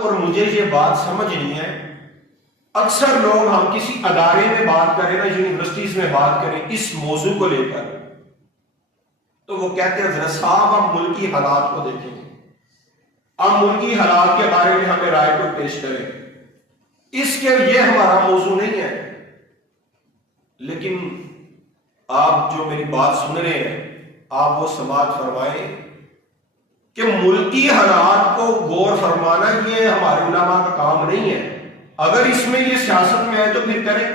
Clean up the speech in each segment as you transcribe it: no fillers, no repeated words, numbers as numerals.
اور مجھے یہ بات سمجھ نہیں ہے، اکثر لوگ ہم کسی ادارے میں بات کریں نا، یونیورسٹیز میں بات کریں اس موضوع کو لے کر، تو وہ کہتے ہیں حضرت صاحب آپ ملکی حالات کو دیکھیں گے، آپ ملکی حالات کے بارے میں ہمیں رائے کو پیش کریں، اس کے یہ ہمارا موضوع نہیں ہے۔ لیکن آپ جو میری بات سن رہے ہیں، آپ وہ سماعت فرمائیں کہ ملکی حالات کو غور فرمانا یہ ہمارے علماء کا کام نہیں ہے۔ اگر اس میں یہ سیاست میں ہے تو پھر کریں،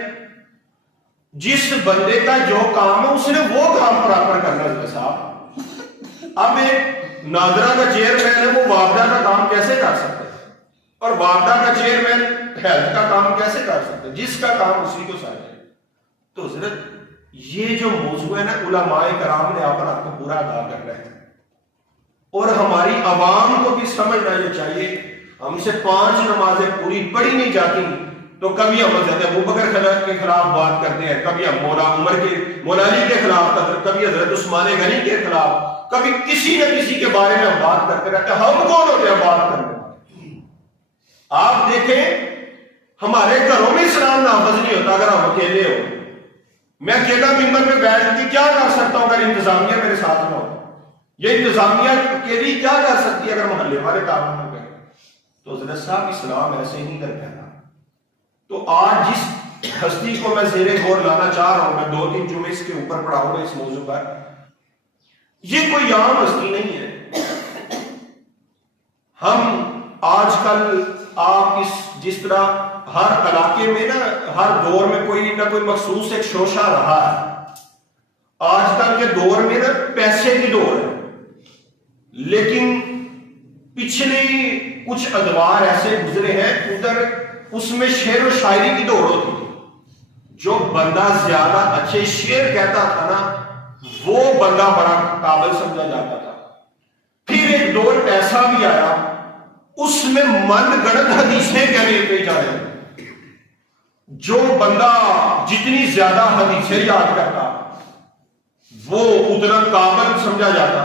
جس بندے کا جو کام ہے اس نے وہ کام برابر کرنا ہے صاحب۔ اب ایک ناظرہ کا چیئرمین ہے، وہ وابڈا کا کام کیسے کر سکتا ہے؟ اور وابڈا کا چیئرمین ہیلتھ کا کام کیسے کر سکتا ہے؟ جس کا کام اسی کو سمجھے۔ تو حضرت یہ جو موضوع ہے نا، علماء کرام نے آپ کو پورا ادا کرنا ہے، اور ہماری عوام کو بھی سمجھنا یہ چاہیے۔ ہم سے 5 نمازیں پوری پڑھی نہیں جاتی تو کبھی ہم حضرت ابوبکر کے خلاف بات کرتے ہیں، کبھی ہم مولا علی کے خلاف، کبھی حضرت عثمان غنی کے خلاف، کبھی کسی نہ کسی کے بارے میں ہم بات کرتے رہتے ہیں۔ ہم کون ہوتے ہیں بات کرنے؟ آپ دیکھیں ہمارے گھروں میں اسلام نافذ نہیں ہوتا اگر ہم اکیلے ہو۔ میں اکیلا ممبر میں بیٹھ کے کیا کر سکتا ہوں اگر انتظامیہ میرے ساتھ نہ ہو؟ یہ انتظامیہ اکیلی کیا کر سکتی ہے اگر محلے والے تعاون نہ کریں؟ تو حضرت صاحب اسلام ایسے ہی کرتا ہے۔ تو آج جس ہستی کو میں زیر غور لانا چاہ رہا ہوں، میں 2-3 جمعے اس کے اوپر پڑھاؤں گا اس موضوع پر، یہ کوئی عام ہستی نہیں ہے۔ ہم آج کل آپ جس طرح ہر علاقے میں نا، ہر دور میں کوئی نہ کوئی مخصوص ایک شوشہ رہا ہے۔ آج کل کے دور میں نا پیسے کی دور ہے، لیکن پچھلے کچھ ادوار ایسے گزرے ہیں ادھر اس میں شعر و شاعری کی دوڑ ہوتی ہے۔ جو بندہ زیادہ اچھے شعر کہتا تھا نا، وہ بندہ بڑا قابل سمجھا جاتا تھا۔ پھر ایک دور ایسا بھی آیا اس میں من گڑت حدیثیں کہنے پہ جا رہے ہیں۔ جو بندہ جتنی زیادہ حدیثیں یاد کرتا وہ اتنا قابل سمجھا جاتا۔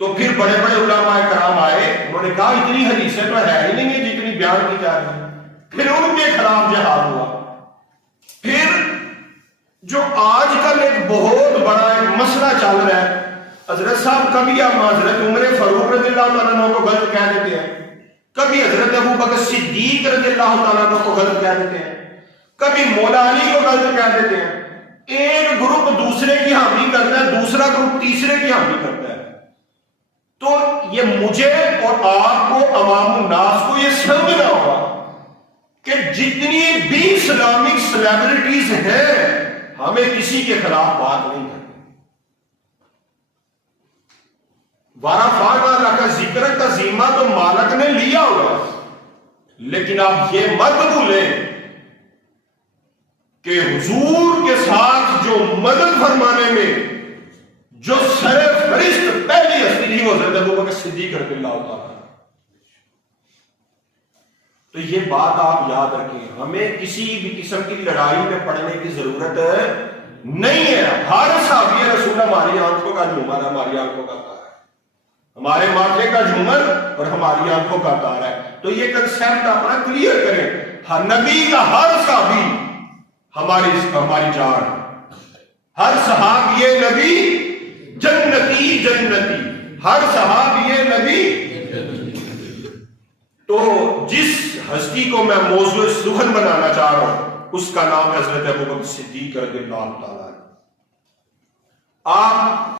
تو پھر بڑے بڑے علماء کرام آئے، انہوں نے کہا اتنی حدیثیں تو ہے ہی نہیں ہے جتنی بیان کی جا رہی ہیں۔ پھر ان کے خلاف جہاد ہوا۔ پھر جو آج کل ایک بہت بڑا ایک مسئلہ چل رہا ہے، حضرت صاحب کبھی ہم حضرت عمر فاروق رضی اللہ تعالیٰ عنہ کو غلط کہہ دیتے ہیں، کبھی حضرت ابوبکر صدیق رضی اللہ تعالیٰ عنہ کو غلط کہہ دیتے ہیں، کبھی مولا علی کو غلط کہہ دیتے ہیں۔ ایک گروپ دوسرے کی حامی کرتا ہے، دوسرا گروپ تیسرے کی حامی کرتا ہے۔ تو یہ مجھے اور آپ کو، عوام الناس کو یہ سمجھنا ہوگا کہ جتنی بھی اسلامک سیلیبریٹیز ہیں، ہمیں کسی کے خلاف بات نہیں کرنی۔ وَرَفَعْنَا لَكَ ذِكْرَكَ کا ذمہ تو مالک نے لیا ہوگا، لیکن آپ یہ مت بھولیں کہ حضور کے ساتھ جو مدد فرمانے میں جو سر فہرست پہلی ہستی تھی وہ حضرت ابوبکر صدیق رضی اللہ تعالیٰ۔ تو یہ بات آپ یاد رکھیں، ہمیں کسی بھی قسم کی لڑائی میں پڑنے کی ضرورت نہیں ہے۔ ہر صحابی رسول ہماری آنکھوں کا جھومر، ہماری آنکھوں کا تار ہے، ہمارے ماتھے کا جھومر اور ہماری آنکھوں کا تار ہے۔ تو یہ کنسپٹ اپنا کلیئر کریں، ہر نبی کا ہر صحابی ہماری جان، ہر صحابی نبی جنتی جنتی، ہر صحابی نبی۔ تو جس ہستی کو میں موضوع سخن بنانا چاہ رہا ہوں اس کا نام حضرت ابوبکر صدیق رضی اللہ تعالیٰ۔ آپ